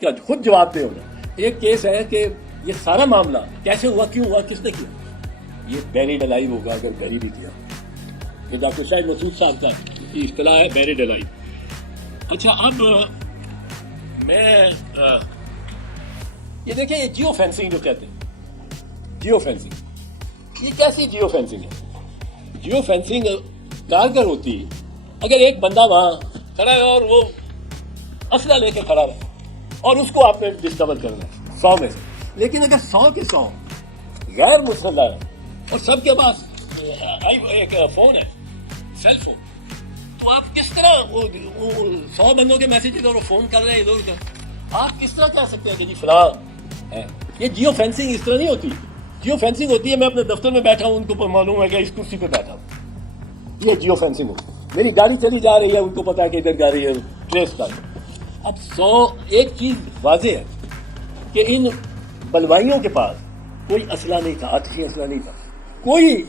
کہ خود جواب دے ہونا. ایک کیس ہے کہ یہ سارا معاملہ کیسے ہوا, کیوں ہوا, کس نے کیا, یہ بیریڈ الائیو ہوگا اگر بیری بھی کیا. یہ ڈاکٹر شاہد مسعود صاحب کا اصطلاح ہے بیریڈ الائیو. اچھا اب میں یہ دیکھیں یہ جیو فینسنگ جو کہتے ہیں, جیو فینسنگ, یہ کیسی جیو فینسنگ ہے؟ جیو فینسنگ کارگر ہوتی اگر ایک بندہ وہاں کھڑا ہے اور وہ اسلحہ لے کے کھڑا ہے اور اس کو آپ نے ڈسکور کرنا ہے 100 میں سے, لیکن اگر 100 کے 100 غیر مسلح ہے اور سب کے پاس ایک فون ہے, سیل فون, تو آپ کس طرح 100 بندوں کے میسیجز اور وہ فون کر رہے ہیں ادھر ادھر, آپ کس طرح کہہ سکتے ہیں کہ جی فلاں ہے؟ یہ جیو فینسنگ اس طرح نہیں ہوتی. جیو فینسنگ ہوتی ہے میں اپنے دفتر میں بیٹھا ہوں, ان کو معلوم ہے کہ اس کرسی پہ بیٹھا ہوں, یہ جیو فینسنگ ہوتی. میری گاڑی چلی جا رہی ہے, ان کو پتا ہے کہ ادھر جا رہی ہے, ٹریس کر. اب 100 ایک چیز واضح ہے کہ ان بلوائیوں کے پاس کوئی اسلحہ نہیں تھا, عاطفی اسلحہ نہیں تھا, کوئی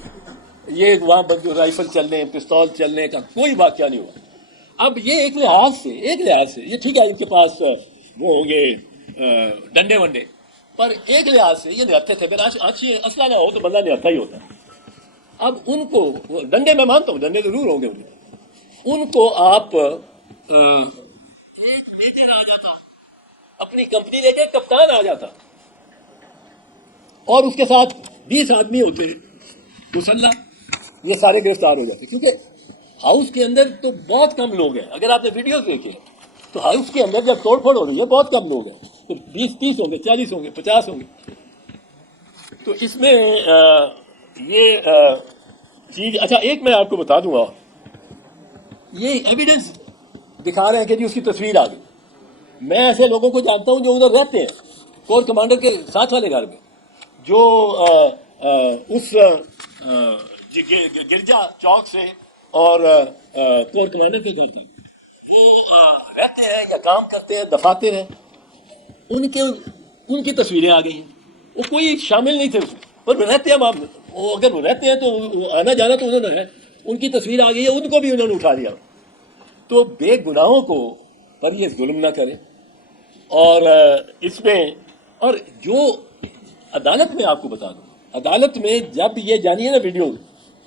یہ وہاں رائفل چلنے پستول چلنے کا کوئی واقعہ نہیں ہوا. اب یہ ایک لحاظ سے یہ ٹھیک ہے ان کے پاس وہ ہوں گے ڈنڈے ونڈے, پر ایک لحاظ سے یہ نہتے تھے. پھر اچھی اسلحہ نہ ہو تو بندہ نہتا ہی ہوتا. اب ان کو ڈنڈے میں مانتا ہوں, ڈنڈے ضرور ہوں گے ان کو آپ ایک میجر آ جاتا, اپنی کمپنی لے کے کپتان آ جاتا اور اس کے ساتھ 20 آدمی ہوتے مسلح, یہ سارے گرفتار ہو جاتے. کیونکہ ہاؤس کے اندر تو بہت کم لوگ ہیں, اگر آپ نے ویڈیوز دیکھے تو ہاؤس کے اندر جب توڑ پھوڑ ہو رہی ہے بہت کم لوگ ہیں, تو 20-30 ہوں گے, 40 ہوں گے, 50 ہوں گے. تو اس میں یہ چیز. اچھا ایک میں آپ کو بتا دوں گا, یہ ایویڈنس دکھا رہے ہیں کہ جی اس کی تصویر آ گئی. میں ایسے لوگوں کو جانتا ہوں جو ادھر رہتے ہیں کور کمانڈر کے ساتھ والے گھر میں, جو اس گرجا چوک سے اور کور کمانڈر کے گھر تک وہ رہتے ہیں یا کام کرتے ہیں, دفاتر ہیں, ان کی تصویریں آ گئی ہیں. وہ کوئی شامل نہیں تھے اس میں, پر رہتے ہیں وہ, اگر وہ رہتے ہیں تو آنا جانا تو انہوں نے ہے, ان کی تصویر آ گئی ہے, ان کو بھی انہوں نے اٹھا دیا. تو بے گناہوں کو پر یہ ظلم نہ کرے. اور اس میں اور جو عدالت میں آپ کو بتا دوں, عدالت میں جب یہ جانیے نا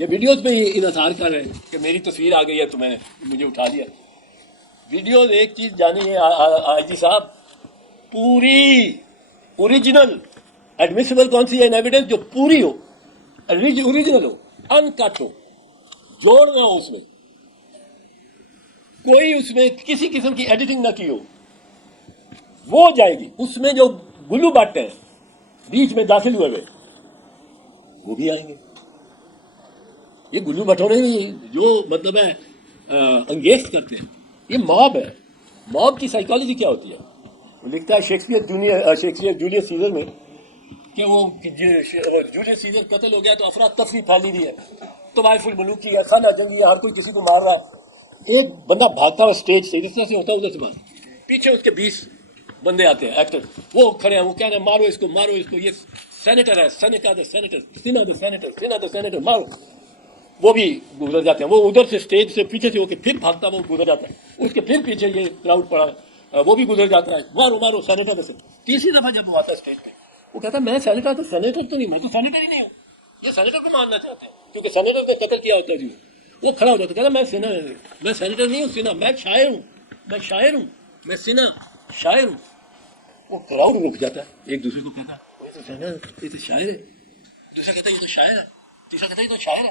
ویڈیوز میں یہ انحصار کر رہے ہیں کہ میری تصویر آ گئی ہے تو میں نے مجھے اٹھا دیا. ویڈیوز ایک چیز جانیے آئی جی صاحب, پوری اوریجنل ایڈمیسیبل کون سی ہے ایویڈنس جو پوری ہو, اوریجنل ہو, ان کٹ ہو, جوڑ نہ ہو, اس میں کوئی اس میں کسی قسم کی ایڈیٹنگ نہ کی ہو, وہ جائے گی. اس میں جو گلو بٹ ہیں بیچ میں داخل ہوئے ہوئے وہ بھی آئیں گے. یہ گلو بٹوں نے جو مطلب ہے انگیز کرتے ہیں, یہ موب ہے. موب کی سائیکالوجی کیا ہوتی ہے؟ وہ لکھتا ہے شیکسپیئر جولیس سیزر میں کہ وہ جولیس سیزر قتل ہو گیا تو افراتفری پھیلی ہوئی ہے, طوائف الملوک کی ہے, خانہ جنگی ہے, ہر کوئی کسی کو مار رہا ہے. ایک بندہ بھاگتا ہوا اسٹیج سے جس طرح سے ہوتا ہے ادھر سے مار, پیچھے اس کے 20 بندے آتے ہیں ایکٹر, وہ کھڑے ہیں, وہ کہہ رہے ہیں مارو اس کو, مارو اس کو, یہ سینیٹر ہے, سینیٹا دا سینیٹر, مارو. وہ بھی گزر جاتے ہیں, وہ ادھر سے اسٹیج سے پیچھے سے ہو کے پھر بھاگتا وہ گزر جاتا ہے, اس کے پھر پیچھے یہ کراؤڈ پڑا ہے, وہ بھی گزر جاتا ہے, مارو سینیٹر دا سینیٹر. تیسری دفعہ جب وہ آتا ہے اسٹیج پہ, وہ کہتا ہے میں سینیٹر تو نہیں, میں تو سینیٹر ہی نہیں ہوں. یہ سینیٹر کو ماننا چاہتے ہیں کیونکہ سینیٹر نے قتل کیا ہوتا ہے. جی وہ کھڑا ہو جاتا, کہتا میں سینیٹر نہیں ہوں, سینا, میں شاعر ہوں, میں سینا شاعر ہوں. وہ کراؤڈ رک جاتا ہے, ایک دوسرے کو کہتا ہے یہ تو شاعر ہے, دوسرا کہتا ہے یہ تو شاعر ہے, تیسرا کہتا ہے یہ تو شاعر ہے,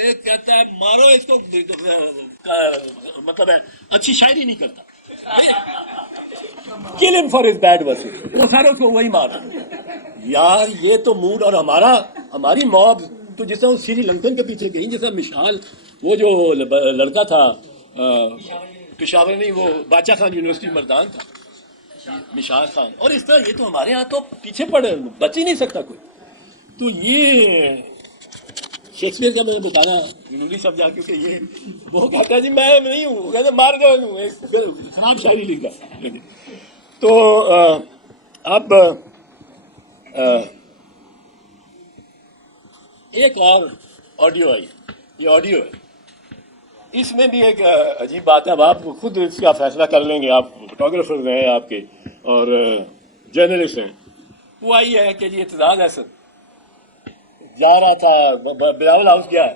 ایک کہتا ہے مارو اس کو, مطلب ہے اچھی شاعری نہیں کرتا, kill him for his bad verses. وہ سارے اس کو وہی مارا. یار یہ تو موڈ. اور ہماری موب تو جس طرح سری لنکن کے پیچھے گئی, جیسا مشال وہ جو لڑکا تھا پشاور نہیں, وہ باچا خان یونیورسٹی مردان کا مشال خان, اور اس طرح یہ تو ہمارے یہاں تو پیچھے پڑے, بچ ہی نہیں سکتا کوئی. تو یہ شیکسپیئر کا میں نے بتانا ضروری سمجھا, کیونکہ یہ وہ کہتا ہے جی میں نہیں ہوں, وہ کہتے مار دو, خراب شاعری لکھا. تو اب ایک اور آڈیو آئی, یہ آڈیو ہے, اس میں بھی ایک عجیب بات ہے. اب آپ خود اس کا فیصلہ کر لیں گے, آپ فوٹوگرافر ہیں آپ کے, اور جرنلسٹ ہیں، وہ آئی ہے کہ جی اعتزاز احسن جا رہا تھا بلاول ہاؤس گیا ہے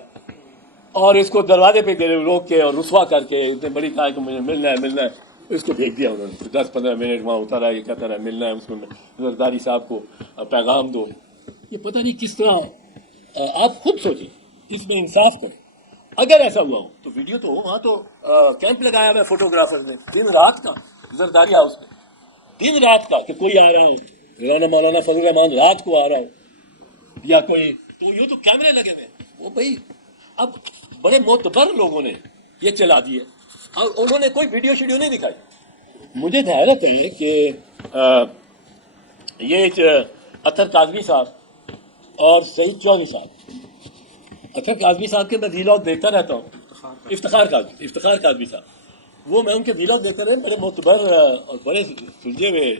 اور اس کو دروازے پہ روک کے اور رسوا کر کے اتنے بڑی کہا کہ مجھے ملنا ہے اس کو بھیج دیا انہوں نے 10-15 منٹ وہاں اترا یہ کہتا رہا ملنا ہے اس میں زرداری صاحب کو پیغام دو. یہ پتہ نہیں کس طرح آپ خود سوچیں اس میں انصاف کریں. اگر ایسا ہوا ہو تو ویڈیو تو ہو وہاں تو کیمپ لگایا ہوا ہے فوٹوگرافر نے دن رات کا زرداری ہاؤس میں دن رات کا کہ کوئی آ رہا ہو رانا مولانا فضل الرحمان رات کو آ رہا ہو یا کوئی تو یہ تو کیمرے لگے ہوئے وہ بھائی اب بڑے معتبر لوگوں نے یہ چلا دیے اور انہوں نے کوئی ویڈیو شیڈیو نہیں دکھائی. مجھے حیرت ہے کہ یہ اطہر کاظمی صاحب اور سعید چودھری صاحب اطہر کاظمی صاحب کے میں ویلاگ دیکھتا رہتا ہوں افتخار کاظمی صاحب وہ میں ان کے ویلاگ دیکھتا رہے بڑے معتبر اور بڑے سلجھے ہوئے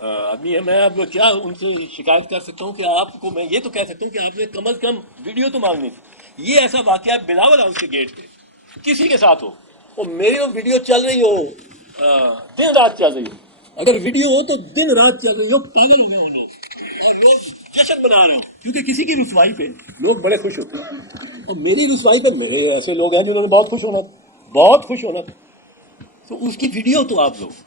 آدمی ہے. میں اب کیا ان سے شکایت کر سکتا ہوں کہ آپ کو میں یہ تو کہہ سکتا ہوں کہ آپ نے کم از کم ویڈیو تو مانگنی تھی. یہ ایسا واقعہ بلاول ہاؤس کے گیٹ پہ کسی کے ساتھ ہو اور میری وہ ویڈیو چل رہی ہو دن رات چل رہی ہو اگر ویڈیو ہو تو دن رات چل رہی ہو پاگل ہو گئے وہ لوگ اور لوگ جشن منا رہے ہو کیونکہ کسی کی رسوائی پہ لوگ بڑے خوش ہوتے ہیں اور میری رسوائی پہ میرے ایسے لوگ ہیں جنہوں نے بہت خوش ہونا تو اس کی ویڈیو تو آپ لوگ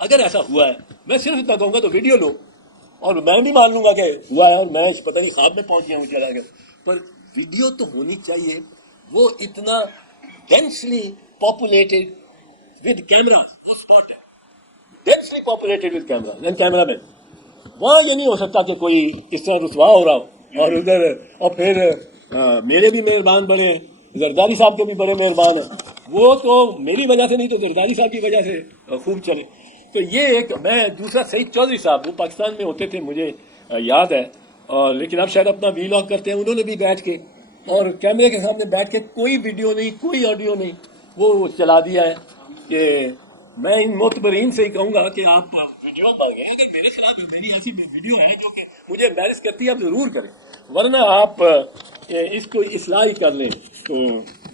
اگر ایسا ہوا ہے میں صرف اتنا کہوں گا تو ویڈیو لو اور میں بھی مان لوں گا کہ ہوا ہے اور میں پتہ نہیں خواب میں پہنچ گیا ہوں چلا گیا پر ویڈیو تو ہونی چاہیے. وہ اتنا ڈینسلی پاپولیٹڈ ود کیمرا وہ اسپاٹ ہے densely populated with camera man وہاں یہ نہیں ہو سکتا کہ کوئی اس طرح رسوا ہو رہا ہو اور ادھر اور پھر میرے بھی مہربان بڑے زرداری صاحب کے بھی بڑے مہربان ہیں وہ تو میری وجہ سے نہیں تو زرداری صاحب کی وجہ سے خوب چلے. تو یہ ایک میں دوسرا سعید چودھری صاحب وہ پاکستان میں ہوتے تھے مجھے یاد ہے اور لیکن اب شاید اپنا ویلاگ کرتے ہیں انہوں نے بھی بیٹھ کے اور کیمرے کے سامنے بیٹھ کے کوئی ویڈیو نہیں کوئی آڈیو نہیں وہ چلا دیا ہے کہ میں ان معتبرین سے ہی کہوں گا کہ آپ ویڈیو بن گئے اگر میرے خلاف میری ایسی ویڈیو ہے جو کہ مجھے ایمبیرس کرتی ہے آپ ضرور کریں ورنہ آپ اس کو اصلاح ہی کر لیں تو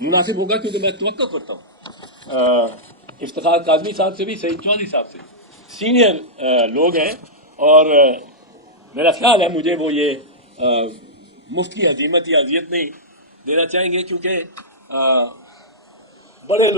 مناسب ہوگا کیونکہ میں توقع کرتا ہوں افتخار کاظمی صاحب سے بھی سعید چودھری صاحب سے سینئر لوگ ہیں اور میرا خیال ہے مجھے وہ یہ مفت کی عزیمت یا اذیت نہیں دینا چاہیں گے کیونکہ بڑے